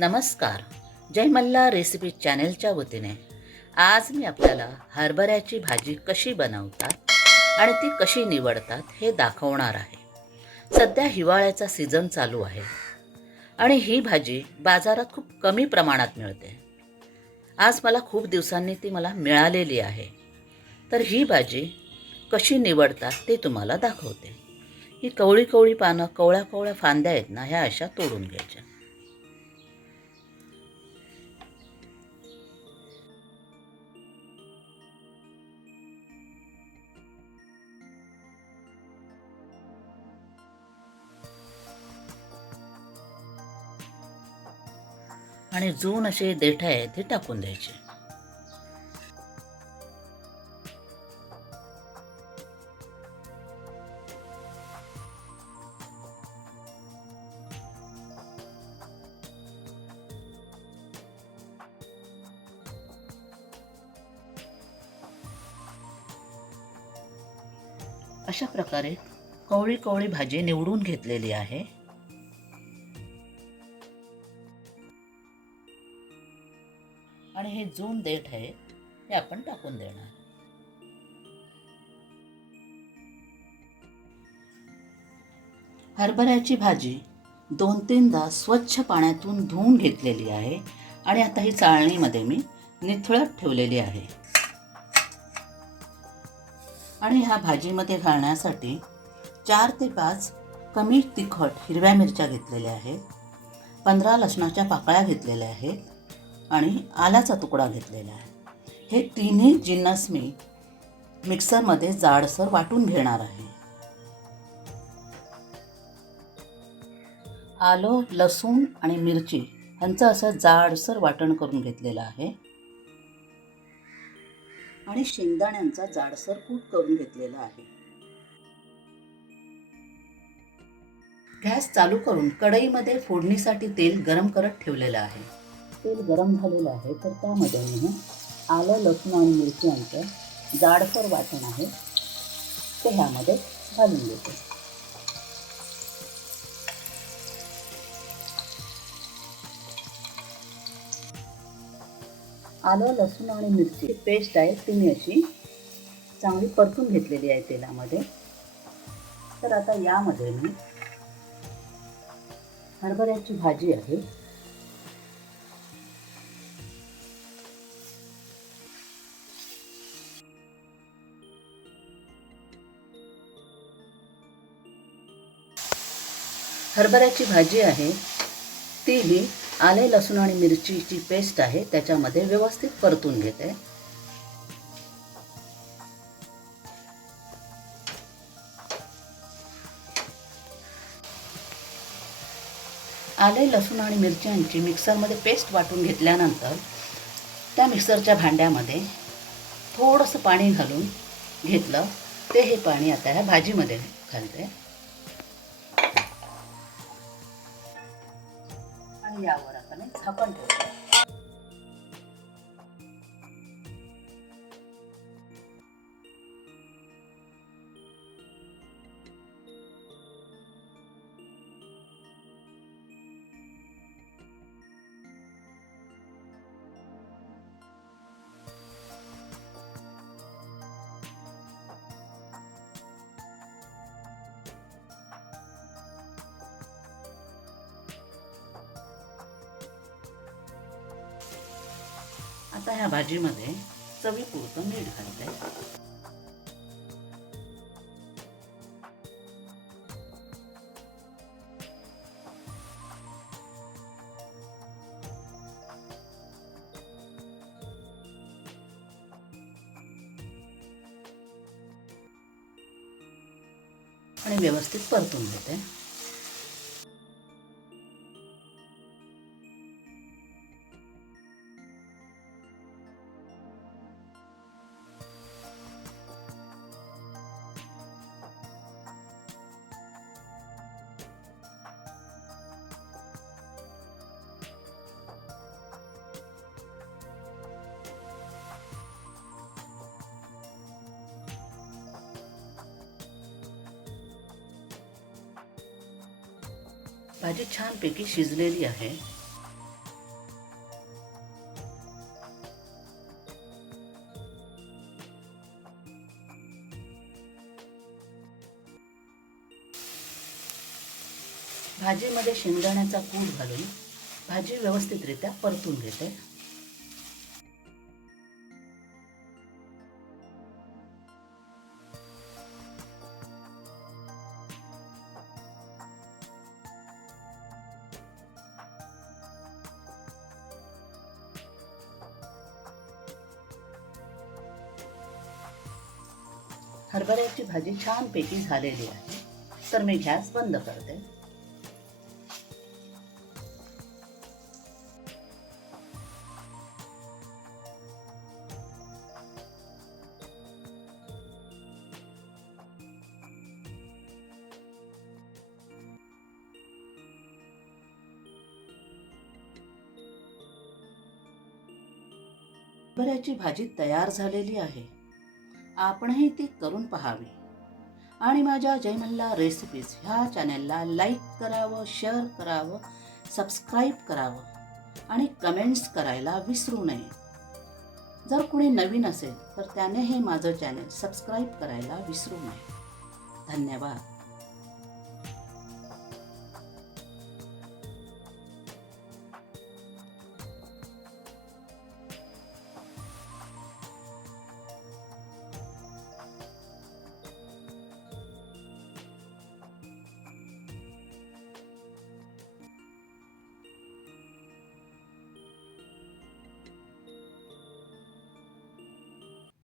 नमस्कार. जयमल्ला रेसिपी चॅनेलच्या वतीने. आज मी आपल्याला हरभऱ्याची भाजी कशी बनवतात आणि ती कशी निवडतात हे दाखवणार आहे. सध्या हिवाळ्याचा सीझन चालू आहे आणि ही भाजी बाजारात खूप कमी प्रमाणात मिळते. आज मला खूप दिवसांनी ती मला मिळालेली आहे. तर ही भाजी कशी निवडतात ते तुम्हाला दाखवते. ही कवळी कवळी पानं कवळ्या कवळ्या फांद्या आहेत ना ह्या अशा तोडून घ्यायच्या. आणि जून असे देठ आहे ते टाकून द्यायचे. अशा प्रकारे कवळी कवळी भाजी निवडून घेतलेली आहे. हे जून देठ आहे हे आपण टाकून देणार. हरभऱ्याची भाजी दोन तीनदा स्वच्छ पाण्यातून धुवून घेतलेली आहे आणि आता ही चाळणीमध्ये मी निथळत ठेवलेली आहे. आणि ह्या भाजीमध्ये घालण्यासाठी चार ते पाच कमी तिखट हिरव्या मिरच्या घेतलेल्या आहेत पंधरा लसणाच्या पाकळ्या घेतलेल्या आहेत आणि आल्याचा तुकडा घेतलेला आहे. हे तिन्ही जिन्नस मी मिक्सरमध्ये जाडसर वाटून घेणार आहे. आलं लसूण आणि मिरची ह्यांचं असं जाडसर वाटण करून घेतलेलं आहे. आणि शेंगदाण्यांचा जाडसर कूट करून घेतलेला आहे. गॅस चालू करून कढईमध्ये फोडणीसाठी तेल गरम करत ठेवलेलं आहे. तेल गरम झालेलं आहे तर त्यामध्ये मी आलं लसूण आणि मिरची यांचं जाडसर वाटण आहे. ते ह्यामध्ये घालून देते आलं लसूण आणि मिरची. पेस्ट आहे ती मी अशी चांगली परतून घेतलेली आहे तेलामध्ये. तर आता यामध्ये मी हरभऱ्याची भाजी आहे. हरभऱ्याची भाजी आहे ती ही आले लसूण आणि मिरचीची पेस्ट आहे त्याच्यामध्ये व्यवस्थित परतून घेते. आले लसूण आणि मिरच्यांची मिक्सरमध्ये पेस्ट वाटून घेतल्यानंतर त्या मिक्सरच्या भांड्यामध्ये थोडंसं पाणी घालून घेतलं. ते हे पाणी आता ह्या भाजीमध्ये घालते. आणि यावर आता ह्या भाजीमध्ये चवीपुरतं मीठ घालते. आणि व्यवस्थित परतून घेते. भाजी छानपैकी शिजलेली आहे. भाजीमध्ये शेंगदाण्याचा कूट घालून भाजी व्यवस्थितरित्या परतून घेते. हरभऱ्याची भाजी छानपैकी झालेली आहे. तर मी गॅस बंद करते. हरभऱ्याची भाजी तयार झालेली आहे. आपणही ती करून पहावी. आणि माझ्या जयमल्ला रेसिपीज ह्या चॅनलला लाईक करावं शेअर करावं सबस्क्राईब करावं आणि कमेंट्स करायला विसरू नये. जर कुणी नवीन असेल तर त्याने हे माझं चॅनल सबस्क्राईब करायला विसरू नये. धन्यवाद.